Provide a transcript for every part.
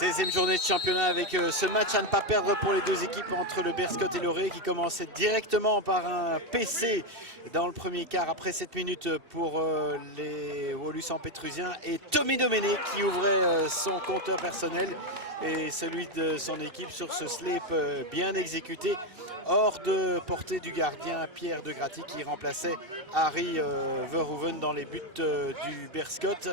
16e journée de championnat avec ce match à ne pas perdre pour les deux équipes entre le Berscott et Loré qui commençait directement par un PC dans le premier quart après 7 minutes pour les Wolusan-Pétrusiens et Tommy Doméné qui ouvrait son compteur personnel et celui de son équipe sur ce slip bien exécuté hors de portée du gardien Pierre de Graty qui remplaçait Harry Verhoeven dans les buts du Berscott.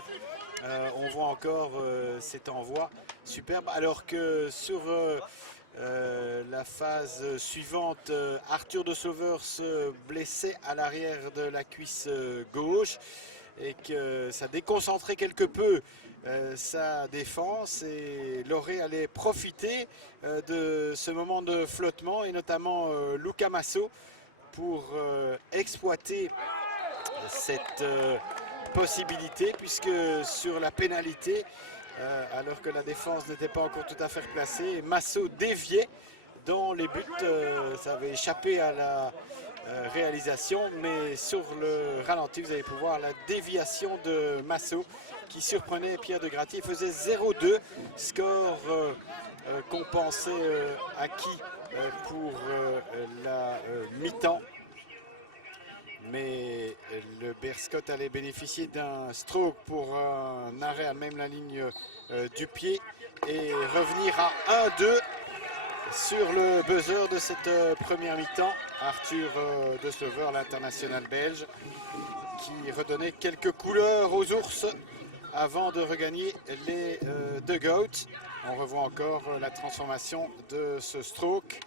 On voit encore cet envoi superbe alors que sur la phase suivante Arthur de Sauveur se blessait à l'arrière de la cuisse gauche et que ça déconcentrait quelque peu sa défense et Loré allait profiter de ce moment de flottement et notamment Luca Masso pour exploiter cette possibilité puisque sur la pénalité alors que la défense n'était pas encore tout à fait replacée, Masso déviait dans les buts, ça avait échappé à la réalisation, mais sur le ralenti vous allez pouvoir la déviation de Masso qui surprenait Pierre de Graty, faisait 0-2, score compensé acquis pour la mi-temps. Mais le Berscott allait bénéficier d'un stroke pour un arrêt à même la ligne du pied et revenir à 1-2 sur le buzzer de cette première mi-temps. Arthur de Sauveur, l'international belge, qui redonnait quelques couleurs aux ours avant de regagner les dugouts. On revoit encore la transformation de ce stroke.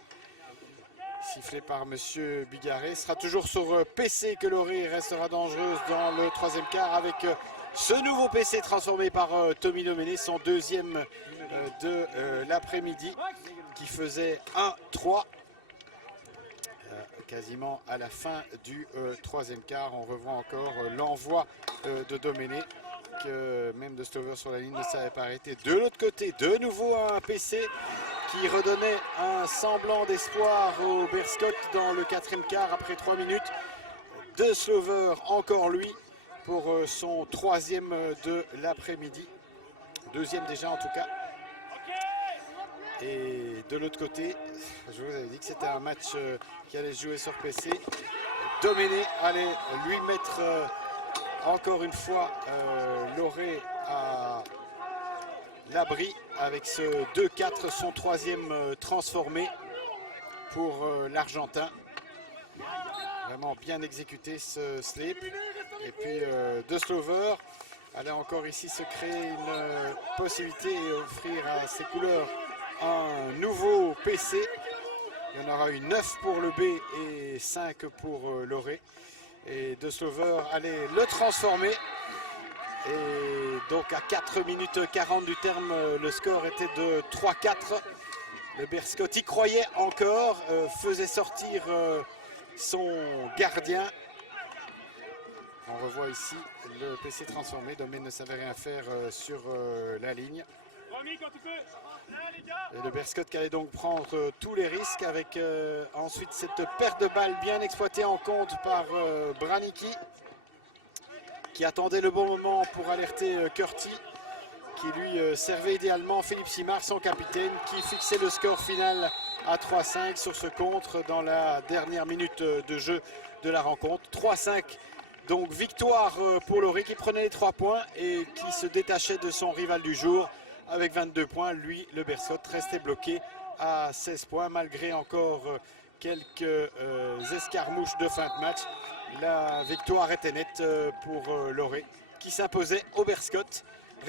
Sifflé par M. Bigarré. Ce sera toujours sur PC que Loré restera dangereuse dans le troisième quart avec ce nouveau PC transformé par Tommy Doméné, son deuxième de l'après-midi qui faisait 1-3 quasiment à la fin du troisième quart. On revoit encore l'envoi de Doméné que même de Stover sur la ligne ne savait pas arrêter. De l'autre côté, de nouveau un PC qui redonnait un semblant d'espoir au Berscott dans le quatrième quart après 3 minutes. De Slover, encore lui, pour son troisième de l'après-midi. Deuxième déjà en tout cas. Et de l'autre côté, je vous avais dit que c'était un match qui allait se jouer sur PC. Doméné allait lui mettre encore une fois Loré à l'abri avec ce 2-4, son troisième transformé pour l'Argentin. Vraiment bien exécuté ce slip. Et puis De Slover allait encore ici se créer une possibilité et offrir à ses couleurs un nouveau PC. Il y en aura eu 9 pour le B et 5 pour Loré. Et De Slover allait le transformer. Et donc à 4 minutes 40 du terme, le score était de 3-4. Le Berscott y croyait encore, faisait sortir son gardien. On revoit ici le PC transformé. Domaine ne savait rien faire sur la ligne. Et le Berscott qui allait donc prendre tous les risques avec ensuite cette perte de balle bien exploitée en compte par Branicki, qui attendait le bon moment pour alerter Curti, qui lui servait idéalement Philippe Simard, son capitaine, qui fixait le score final à 3-5 sur ce contre dans la dernière minute de jeu de la rencontre. 3-5, donc victoire pour Loré qui prenait les 3 points et qui se détachait de son rival du jour avec 22 points. Lui, le Berscott, restait bloqué à 16 points malgré encore quelques escarmouches de fin de match. La victoire était nette pour Loré qui s'imposait au Berscott